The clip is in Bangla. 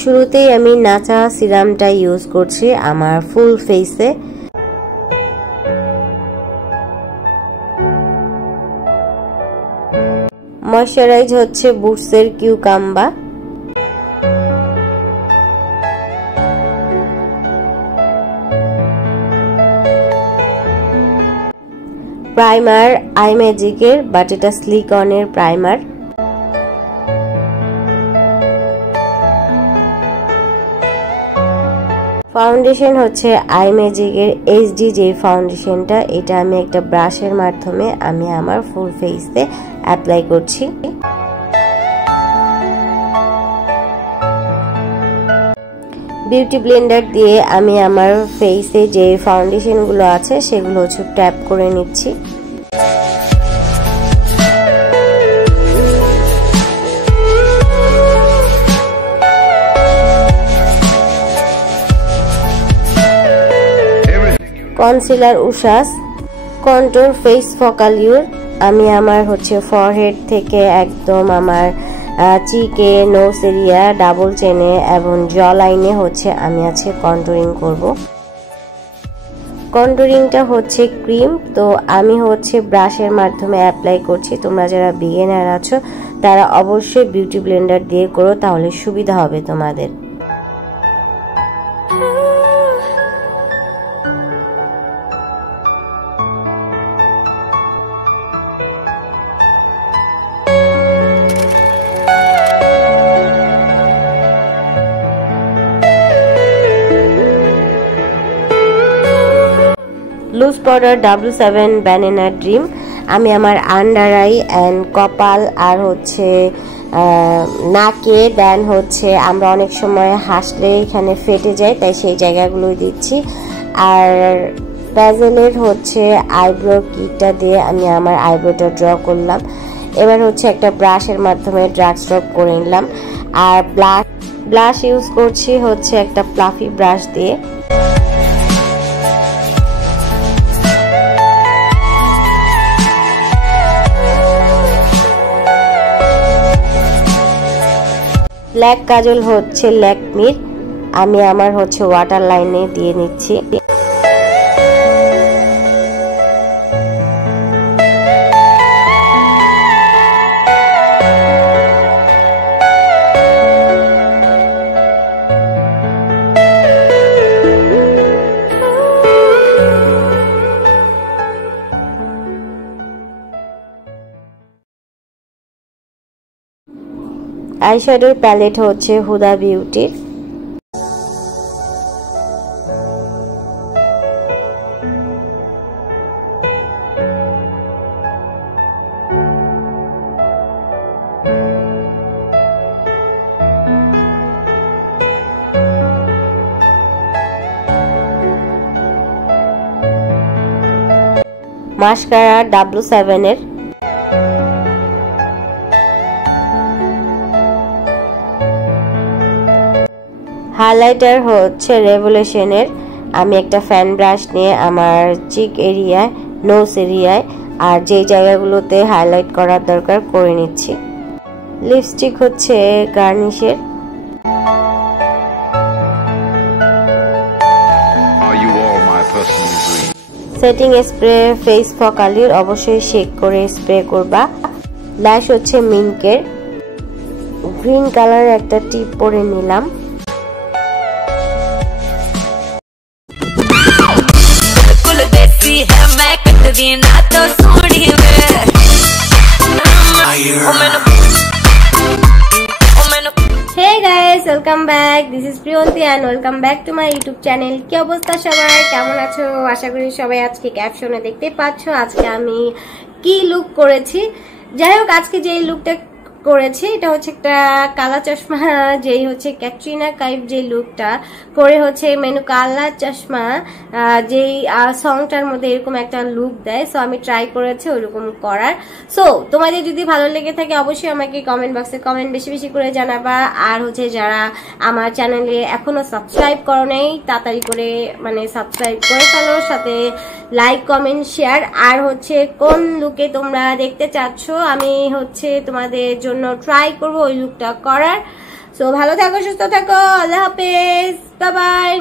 শুরুতেই আমি নাচা সিরামটা ইউজ করছি আমার ফুল ফেসে। ময়শ্চারাইজ হচ্ছে বুটসের কিউকাম্বা। প্রাইমার আই ম্যাজিকের বাট এটা স্লিক অনের প্রাইমার। ফাউন্ডেশন হচ্ছে আই ম্যাজিকের এইচডি যে ফাউন্ডেশনটা, এটা আমি একটা ব্রাশের মাধ্যমে আমি আমার ফুল ফেসে অ্যাপ্লাই করছি। বিউটি ব্লেন্ডার দিয়ে আমি আমার ফেসে যে ফাউন্ডেশনগুলো আছে সেগুলো হচ্ছে ট্যাপ করে নিচ্ছি। কনসিলার উশাস কন্ট্রোর ফেস ফোকালিউর আমি আমার হচ্ছে ফরহেড থেকে একদম আমার চিকে, নোজ এরিয়া, ডাবল চেনে এবং জ লাইনে হচ্ছে আমি আজকে কন্ট্রোরিং করব। কন্ট্রোরিংটা হচ্ছে ক্রিম, তো আমি হচ্ছে ব্রাশের মাধ্যমে অ্যাপ্লাই করছি। তোমরা যারা বিগিনার আছো তারা অবশ্যই বিউটি ব্লেন্ডার দিয়ে করো, তাহলে সুবিধা হবে তোমাদের। Loose powder W7 banana dream আমি আমার আন্ডার আই অ্যান্ড কপাল আর হচ্ছে নাকে, দেন হচ্ছে আমরা অনেক সময় হাসলে এখানে ফেটে যায়, তাই সেই জায়গাগুলোই দিচ্ছি। আর প্যাজেলের হচ্ছে আইব্রো কিটটা দিয়ে আমি আমার আইব্রোটা ড্র করলাম। এবার হচ্ছে একটা ব্রাশের মাধ্যমে ড্রাগ স্ট্রোক করে নিলাম। আর ব্লাশ ইউজ করছি হচ্ছে একটা ফ্লাফি ব্রাশ দিয়ে। ব্ল্যাক কাজল হচ্ছে ল্যাকমির, আমি আমার হচ্ছে ওয়াটার লাইনে দিয়ে নিচ্ছি। আইশ্যাডোর প্যালেট হচ্ছে হুদা বিউটির। মাস্কারা W7 এর। হাইলাইটার হচ্ছে রেভলিউশনের, আমি একটা ফ্যান ব্রাশ নিয়ে আমার চিক এরিয়ায়, নোজ এরিয়ায় আর যেই জায়গাগুলোতে হাইলাইট করার দরকার করে নিচ্ছি। লিপস্টিক হচ্ছে গার্নিশের। সেটিং স্প্রে ফেস ফোকালিউর অবশ্যই শেক করে স্প্রে করবা। ল্যাশ হচ্ছে মিনকের, গ্রিন কালার একটা টিপ পরে নিলাম। Hey guys, welcome back. This is Priyanti and welcome back to my YouTube channel. কি অবস্থা সবাই, কেমন আছো? আশা করি সবাই আজকে ক্যাপশনে দেখতে পাচ্ছো আজকে আমি কি লুক করেছি। যাই হোক, আজকে যে লুকটা করেছি এটা হচ্ছে একটা কালা চশমা, যেই হচ্ছে ক্যাটরিনা কাইফ যে লুকটা করে হচ্ছে মেনু কালা চশমা, যেই সংটার মধ্যে এরকম একটা লুক দেয়। সো আমি ট্রাই করেছি ওইরকম করার। সো তোমাদের যদি ভালো লেগে থাকে অবশ্যই আমাকে কমেন্ট বক্সে কমেন্ট বেশি বেশি করে জানাবা। আর হচ্ছে যারা আমার চ্যানেলে এখনো সাবস্ক্রাইব করো নাই তাড়াতাড়ি করে মানে সাবস্ক্রাইব করে ফেলো, সাথে লাইক কমেন্ট শেয়ার। আর হচ্ছে কোন লুকে তোমরা দেখতে চাচ্ছ আমি হচ্ছে তোমাদের জন্য ট্রাই করব ওই লুকটা করার। সো ভালো থাকো, সুস্থ থাকো, আল্লাহ হাফেজ, বাই বাই।